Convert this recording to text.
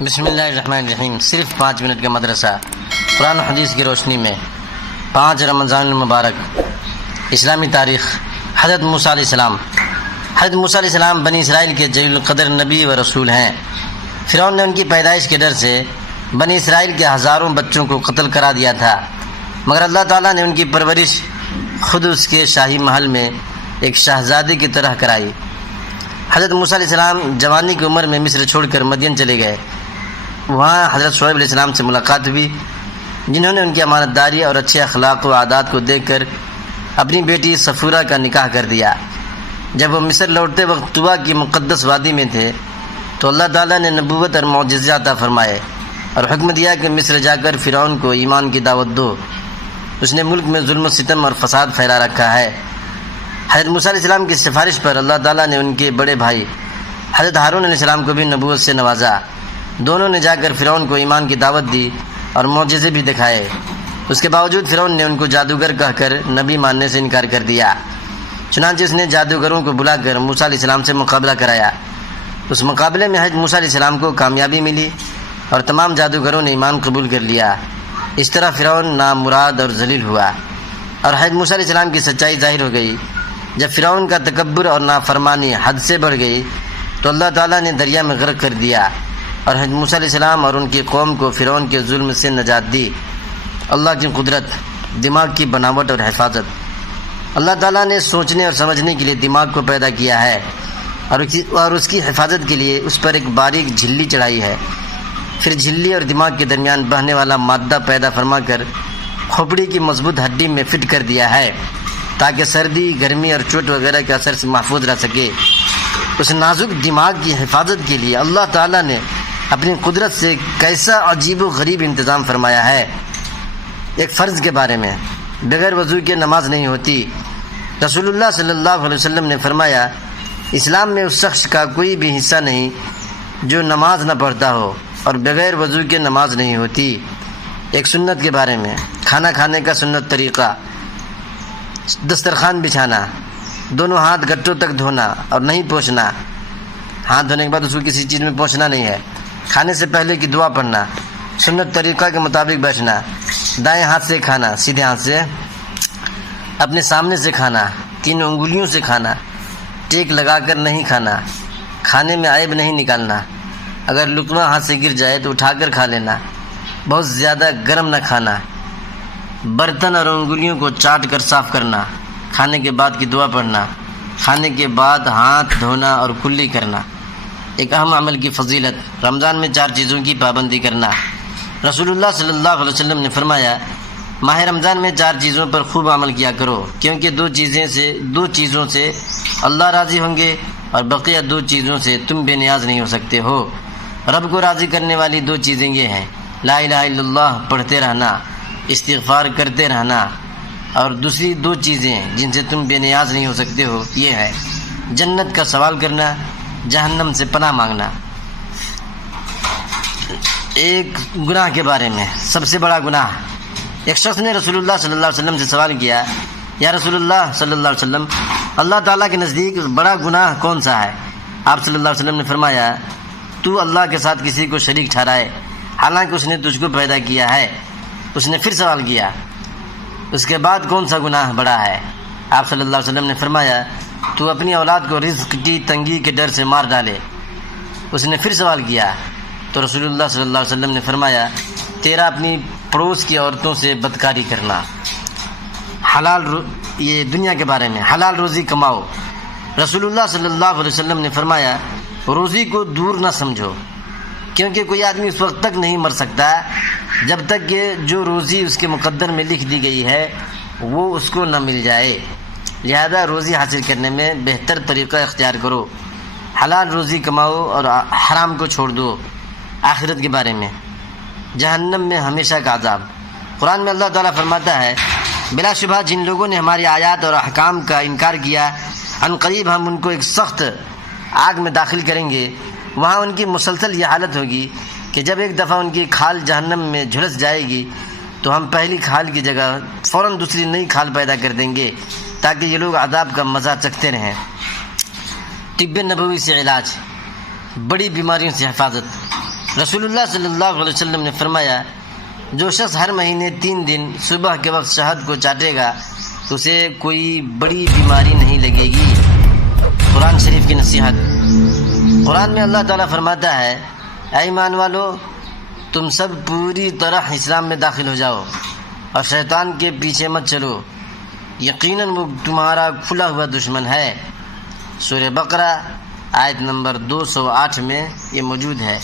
بسم اللہ الرحمن الرحیم۔ صرف 5 منٹ کا مدرسہ قرآن و حدیث کی روشنی میں 5 رمضان المبارک اسلامی تاریخ۔ حضرت موسیٰ علیہ السلام بنی اسرائیل کے جلیل القدر نبی و رسول ہیں۔ فرعون نے ان کی پیدائش کے ڈر سے بنی اسرائیل کے ہزاروں بچوں کو قتل کرا دیا تھا، مگر اللہ تعالیٰ نے ان کی پرورش خود اس کے شاہی محل میں ایک شہزادے کی طرح کرائی۔ حضرت موسیٰ علیہ السلام جوانی کی عمر میں مصر چھوڑ کر مدین چلے گئے۔ وہاں حضرت شعیب علیہ السلام سے ملاقات ہوئی، جنہوں نے ان کی امانت داری اور اچھے اخلاق و عادات کو دیکھ کر اپنی بیٹی صفورہ کا نکاح کر دیا۔ جب وہ مصر لوٹتے وقت طوبیٰ کی مقدس وادی میں تھے تو اللہ تعالیٰ نے نبوت اور معجزے عطا فرمائے اور حکم دیا کہ مصر جا کر فرعون کو ایمان کی دعوت دو، اس نے ملک میں ظلم و ستم اور فساد پھیلا رکھا ہے۔ حضرت موسیٰ علیہ السلام کی سفارش پر اللہ تعالیٰ نے ان کے بڑے بھائی حضرت ہارون علیہ السلام کو بھی نبوت سے نوازا۔ دونوں نے جا کر فرعون کو ایمان کی دعوت دی اور معجزے بھی دکھائے۔ اس کے باوجود فرعون نے ان کو جادوگر کہہ کر نبی ماننے سے انکار کر دیا۔ چنانچہ اس نے جادوگروں کو بلا کر موسیٰ علیہ السلام سے مقابلہ کرایا۔ اس مقابلے میں حضرت موسیٰ علیہ السلام کو کامیابی ملی اور تمام جادوگروں نے ایمان قبول کر لیا۔ اس طرح فرعون نامراد اور ذلیل ہوا اور حضرت موسیٰ علیہ السلام کی سچائی ظاہر ہو گئی۔ جب فرعون کا تکبر اور نافرمانی حد سے بڑھ گئی تو اللہ تعالیٰ نے دریا میں غرق کر دیا اور حضرت موسیٰ علیہ السلام اور ان کی قوم کو فرعون کے ظلم سے نجات دی۔ اللہ کی قدرت، دماغ کی بناوٹ اور حفاظت۔ اللہ تعالیٰ نے سوچنے اور سمجھنے کے لیے دماغ کو پیدا کیا ہے اور اس کی حفاظت کے لیے اس پر ایک باریک جھلی چڑھائی ہے۔ پھر جھلی اور دماغ کے درمیان بہنے والا مادہ پیدا فرما کر کھوپڑی کی مضبوط ہڈی میں فٹ کر دیا ہے تاکہ سردی، گرمی اور چوٹ وغیرہ کے اثر سے محفوظ رہ سکے۔ اس نازک دماغ کی حفاظت کے لیے اللہ تعالیٰ نے اپنی قدرت سے کیسا عجیب و غریب انتظام فرمایا ہے۔ ایک فرض کے بارے میں بغیر وضو کے نماز نہیں ہوتی۔ رسول اللہ صلی اللہ علیہ وسلم نے فرمایا، اسلام میں اس شخص کا کوئی بھی حصہ نہیں جو نماز نہ پڑھتا ہو، اور بغیر وضو کے نماز نہیں ہوتی۔ ایک سنت کے بارے میں کھانا کھانے کا سنت طریقہ: دسترخوان بچھانا، دونوں ہاتھ گٹوں تک دھونا اور نہیں پوچھنا۔ ہاتھ دھونے کے بعد اس کو کسی چیز میں پوچھنا نہیں ہے۔ کھانے سے پہلے کی دعا پڑھنا، سنت طریقہ کے مطابق بیٹھنا، دائیں ہاتھ سے کھانا، سیدھے ہاتھ سے اپنے سامنے سے کھانا، 3 انگلیوں سے کھانا، ٹیک لگا کر نہیں کھانا، کھانے میں عیب نہیں نکالنا، اگر لقمہ ہاتھ سے گر جائے تو اٹھا کر کھا لینا، بہت زیادہ گرم نہ کھانا، برتن اور انگلیوں کو چاٹ کر صاف کرنا، کھانے کے بعد کی دعا پڑھنا، کھانے کے بعد ہاتھ دھونا اور کلی کرنا۔ ایک اہم عمل کی فضیلت: رمضان میں 4 چیزوں کی پابندی کرنا۔ رسول اللہ صلی اللہ علیہ وسلم نے فرمایا، ماہ رمضان میں 4 چیزوں پر خوب عمل کیا کرو، کیونکہ 2 چیزوں سے اللہ راضی ہوں گے اور بقیہ 2 چیزوں سے تم بے نیاز نہیں ہو سکتے ہو۔ رب کو راضی کرنے والی 2 چیزیں یہ ہیں: لا الہ الا اللہ پڑھتے رہنا، استغفار کرتے رہنا، اور دوسری 2 چیزیں جن سے تم بے نیاز نہیں ہو سکتے ہو یہ ہے جنت کا سوال کرنا، جہنم سے پناہ مانگنا۔ ایک گناہ کے بارے میں، سب سے بڑا گناہ: ایک شخص نے رسول اللہ صلی اللہ علیہ وسلم سے سوال کیا، یا رسول اللہ صلی اللہ علیہ وسلم، اللہ تعالیٰ کے نزدیک بڑا گناہ کون سا ہے؟ آپ صلی اللہ علیہ وسلم نے فرمایا، تو اللہ کے ساتھ کسی کو شریک ٹھہرائے حالانکہ اس نے تجھ کو پیدا کیا ہے۔ اس نے پھر سوال کیا، اس کے بعد کون سا گناہ بڑا ہے؟ آپ صلی اللہ علیہ وسلم نے فرمایا، تو اپنی اولاد کو رزق کی تنگی کے ڈر سے مار ڈالے۔ اس نے پھر سوال کیا تو رسول اللہ صلی اللہ علیہ وسلم نے فرمایا، تیرا اپنی پڑوس کی عورتوں سے بدکاری کرنا۔ یہ دنیا کے بارے میں حلال روزی کماؤ۔ رسول اللہ صلی اللہ علیہ وسلم نے فرمایا، روزی کو دور نہ سمجھو، کیونکہ کوئی آدمی اس وقت تک نہیں مر سکتا جب تک کہ جو روزی اس کے مقدر میں لکھ دی گئی ہے وہ اس کو نہ مل جائے۔ لہذا روزی حاصل کرنے میں بہتر طریقہ اختیار کرو، حلال روزی کماؤ اور حرام کو چھوڑ دو۔ آخرت کے بارے میں جہنم میں ہمیشہ کا عذاب۔ قرآن میں اللہ تعالیٰ فرماتا ہے، بلا شبہ جن لوگوں نے ہماری آیات اور احکام کا انکار کیا، عن قریب ہم ان کو ایک سخت آگ میں داخل کریں گے، وہاں ان کی مسلسل یہ حالت ہوگی کہ جب ایک دفعہ ان کی کھال جہنم میں جھلس جائے گی تو ہم پہلی کھال کی جگہ فوراً دوسری نئی کھال پیدا کر دیں گے تاکہ یہ لوگ عذاب کا مزہ چکھتے رہیں۔ طب نبوی سے علاج، بڑی بیماریوں سے حفاظت۔ رسول اللہ صلی اللہ علیہ وسلم نے فرمایا جو شخص ہر مہینے 3 دن صبح کے وقت شہد کو چاٹے گا تو اسے کوئی بڑی بیماری نہیں لگے گی۔ قرآن شریف کی نصیحت۔ قرآن میں اللہ تعالیٰ فرماتا ہے اے ایمان والو تم سب پوری طرح اسلام میں داخل ہو جاؤ اور شیطان کے پیچھے مت چلو، یقیناً وہ تمہارا کھلا ہوا دشمن ہے۔ سورہ بقرہ آیت نمبر 208 میں یہ موجود ہے۔